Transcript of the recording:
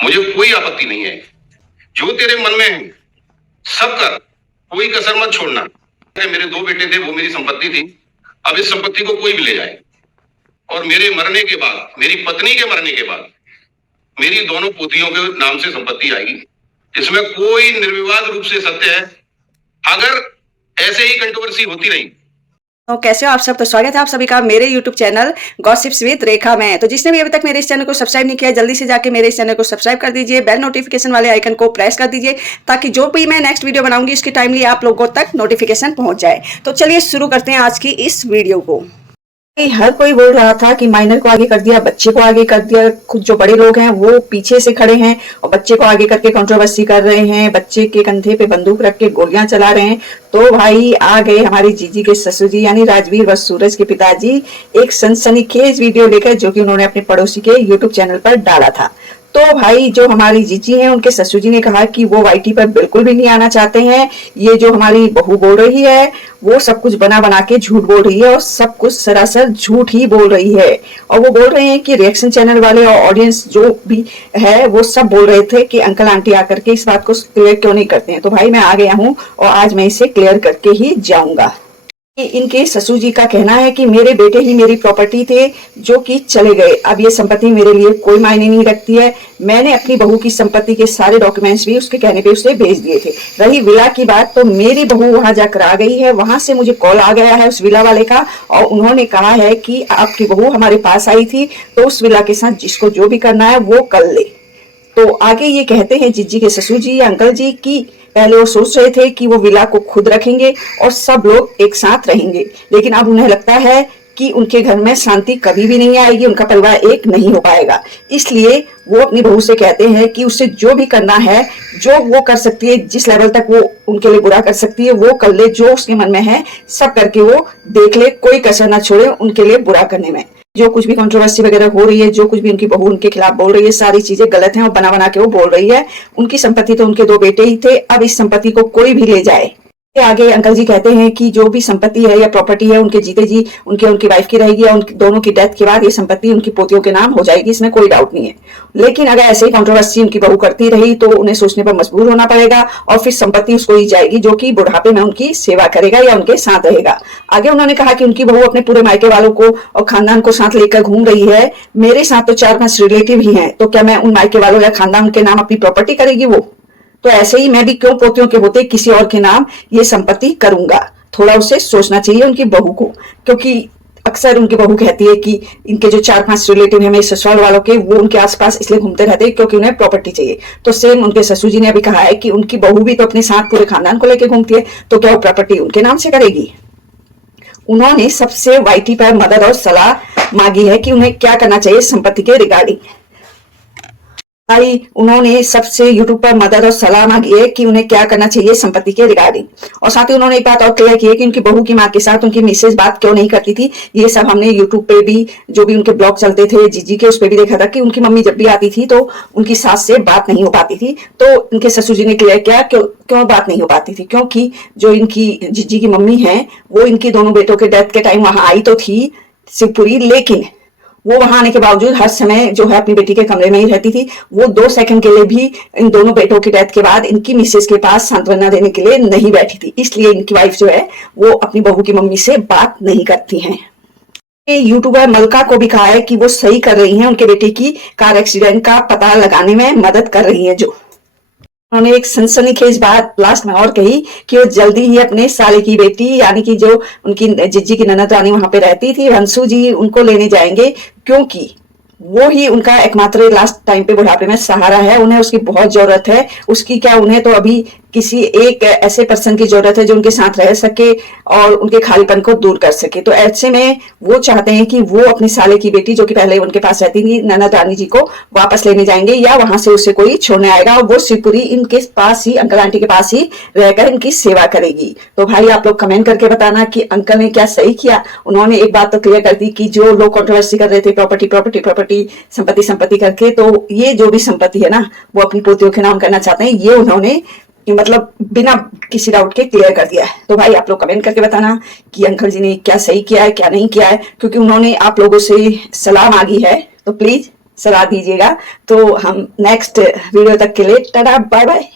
मुझे कोई आपत्ति नहीं है। जो तेरे मन में है सब कर, कोई कसर मत छोड़ना। मेरे 2 बेटे थे, वो मेरी संपत्ति थी। अब इस संपत्ति को कोई भी ले जाए, और मेरे मरने के बाद, मेरी पत्नी के मरने के बाद मेरी दोनों पोतियों के नाम से संपत्ति आएगी। इसमें कोई निर्विवाद रूप से सत्य है। अगर ऐसे ही कंट्रोवर्सी होती रही तो कैसे हो आप सब। तो स्वागत है आप सभी का मेरे YouTube चैनल गॉसिप्स विद रेखा में। तो जिसने भी अभी तक मेरे इस चैनल को सब्सक्राइब नहीं किया, जल्दी से जाके मेरे इस चैनल को सब्सक्राइब कर दीजिए, बेल नोटिफिकेशन वाले आइकन को प्रेस कर दीजिए, ताकि जो भी मैं नेक्स्ट वीडियो बनाऊंगी उसकी टाइमली आप लोगों तक नोटिफिकेशन पहुंच जाए। तो चलिए शुरू करते हैं आज की इस वीडियो को। हर कोई बोल रहा था कि माइनर को आगे कर दिया, बच्चे को आगे कर दिया, खुद जो बड़े लोग हैं वो पीछे से खड़े हैं और बच्चे को आगे करके कंट्रोवर्सी कर रहे हैं, बच्चे के कंधे पे बंदूक रख के गोलियां चला रहे हैं। तो भाई आ गए हमारी जीजी के ससुर जी, यानी राजवीर व सूरज के पिताजी, एक सनसनीखेज वीडियो लेकर, जो कि उन्होंने अपने पड़ोसी के यूट्यूब चैनल पर डाला था। तो भाई जो हमारी जीजी हैं, उनके ससुर जी ने कहा कि वो वाईटी पर बिल्कुल भी नहीं आना चाहते हैं। ये जो हमारी बहू बोल रही है वो सब कुछ बना बना के झूठ बोल रही है, और सब कुछ सरासर झूठ ही बोल रही है। और वो बोल रहे हैं कि रिएक्शन चैनल वाले और ऑडियंस जो भी है वो सब बोल रहे थे कि अंकल आंटी आकर के इस बात को क्लियर क्यों नहीं करते हैं। तो भाई मैं आ गया हूँ और आज मैं इसे क्लियर करके ही जाऊंगा। इनके ससुर जी का कहना है कि मेरे बेटे ही मेरी प्रॉपर्टी थे जो कि चले गए, अब ये संपत्ति मेरे लिए कोई मायने नहीं रखती है। मैंने अपनी बहू की संपत्ति के सारे डॉक्यूमेंट्स भी उसके कहने पे उसे भेज दिए थे। रही विला की बात, तो मेरी बहू वहां जाकर आ गई है, वहां से मुझे कॉल आ गया है उस विला वाले का, और उन्होंने कहा है कि आपकी बहू हमारे पास आई थी, तो उस विला के साथ जिसको जो भी करना है वो कर ले। तो आगे ये कहते हैं जीजी के ससुर जी, अंकल जी, की पहले वो सोच रहे थे कि वो विला को खुद रखेंगे और सब लोग एक साथ रहेंगे, लेकिन अब उन्हें लगता है कि उनके घर में शांति कभी भी नहीं आएगी, उनका परिवार एक नहीं हो पाएगा। इसलिए वो अपनी बहू से कहते हैं कि उसे जो भी करना है, जो वो कर सकती है, जिस लेवल तक वो उनके लिए बुरा कर सकती है वो कर ले, जो उसके मन में है सब करके वो देख ले, कोई कसर ना छोड़े उनके लिए बुरा करने में। जो कुछ भी कंट्रोवर्सी वगैरह हो रही है, जो कुछ भी उनकी बहू उनके खिलाफ बोल रही है, सारी चीजें गलत हैं और बना बना के वो बोल रही है। उनकी संपत्ति तो उनके 2 बेटे ही थे, अब इस संपत्ति को कोई भी ले जाए। आगे अंकल जी कहते हैं कि जो भी संपत्ति है या प्रॉपर्टी है उनके जीते जी उनकी वाइफ की रहेगी, और उनकी दोनों की डेथ के बाद ये संपत्ति उनकी पोतियों के नाम हो जाएगी, इसमें कोई डाउट नहीं है। लेकिन अगर ऐसे ही कंट्रोवर्सी उनकी बहू करती रही तो उन्हें सोचने पर मजबूर होना पड़ेगा, और फिर संपत्ति उसको ही जाएगी जो कि बुढ़ापे में उनकी सेवा करेगा या उनके साथ रहेगा। आगे उन्होंने कहा कि उनकी बहू अपने पूरे मायके वालों को और खानदान को साथ लेकर घूम रही है, मेरे साथ तो 4-5 रिलेटिव ही हैं, तो क्या मैं उन मायके वालों या खानदान के नाम अपनी प्रॉपर्टी करेगी वो? तो ऐसे ही मैं भी क्यों पोतियों के होते किसी और के नाम ये संपत्ति करूंगा। थोड़ा उसे सोचना चाहिए उनकी बहू को, क्योंकि अक्सर उनकी बहू कहती है कि इनके जो 4-5 रिलेटिव हैं मेरे ससुराल वालों के, वो उनके आसपास इसलिए घूमते रहते हैं क्योंकि उन्हें प्रॉपर्टी चाहिए। तो सेम उनके ससुर जी ने अभी कहा है कि उनकी बहू भी तो अपने साथ पूरे खानदान को लेकर घूमती है, तो क्या वो प्रॉपर्टी उनके नाम से करेगी? उन्होंने सबसे वाईटी पर मदद और सलाह मांगी है कि उन्हें क्या करना चाहिए संपत्ति के रिगार्डिंग। भाई उन्होंने सबसे यूट्यूब पर मदद और सलाह मांगी है कि उन्हें क्या करना चाहिए संपत्ति के रिगार्डिंग। और साथ ही उन्होंने एक बात और क्लियर की है कि उनकी बहू की मां के साथ उनकी मिसेज बात क्यों नहीं करती थी। ये सब हमने यूट्यूब पे भी, जो भी उनके ब्लॉग चलते थे जीजी के, उस पर भी देखा था कि उनकी मम्मी जब भी आती थी तो उनकी सास से बात नहीं हो पाती थी। तो उनके ससुर जी ने क्लियर किया क्यों बात नहीं हो पाती थी, क्योंकि जो इनकी जीजी की मम्मी है वो इनकी दोनों बेटों के डेथ के टाइम वहां आई तो थी शिवपुरी, लेकिन वो वहां आने के बावजूद हर समय जो है अपनी बेटी के कमरे में ही रहती थी। वो 2 सेकंड के लिए भी इन दोनों बेटों की डेथ के बाद इनकी मिसेज के पास सांत्वना देने के लिए नहीं बैठी थी। इसलिए इनकी वाइफ जो है वो अपनी बहू की मम्मी से बात नहीं करती हैं। यूट्यूबर मलका को भी कहा है कि वो सही कर रही हैं, उनके बेटे की कार एक्सीडेंट का पता लगाने में मदद कर रही है। जो उन्होंने एक सनसनीखेज बात लास्ट में और कही कि वो जल्दी ही अपने साले की बेटी, यानी कि जो उनकी जिज्जी की ननद रानी वहां पे रहती थी, हंसू जी, उनको लेने जाएंगे, क्योंकि वो ही उनका एकमात्र लास्ट टाइम पे बुढ़ापे में सहारा है। उन्हें उसकी बहुत जरूरत है। उसकी क्या, उन्हें तो अभी किसी एक ऐसे पर्सन की जरूरत है जो उनके साथ रह सके और उनके खालीपन को दूर कर सके। तो ऐसे में वो चाहते हैं कि वो अपने साले की बेटी, जो कि पहले उनके पास रहती थी, ननद रानी जी, को वापस लेने जाएंगे, या वहां से उसे कोई छोड़ने आएगा और वो शिवपुरी इनके पास ही, अंकल आंटी के पास ही रहकर इनकी सेवा करेगी। तो भाई आप लोग कमेंट करके बताना कि अंकल ने क्या सही किया। उन्होंने एक बात तो क्लियर कर दी कि जो लोग कंट्रोवर्सी कर रहे थे प्रॉपर्टी संपत्ति करके, तो ये जो भी संपत्ति है ना वो अपनी पोतियों के नाम करना चाहते हैं, ये उन्होंने मतलब बिना किसी डाउट के क्लियर कर दिया है। तो भाई आप लोग कमेंट करके बताना कि अंकल जी ने क्या सही किया है क्या नहीं किया है, क्योंकि उन्होंने आप लोगों से सलाह मांगी है। तो प्लीज सलाह दीजिएगा। तो हम नेक्स्ट वीडियो तक के लिए टाटा बाय बाय।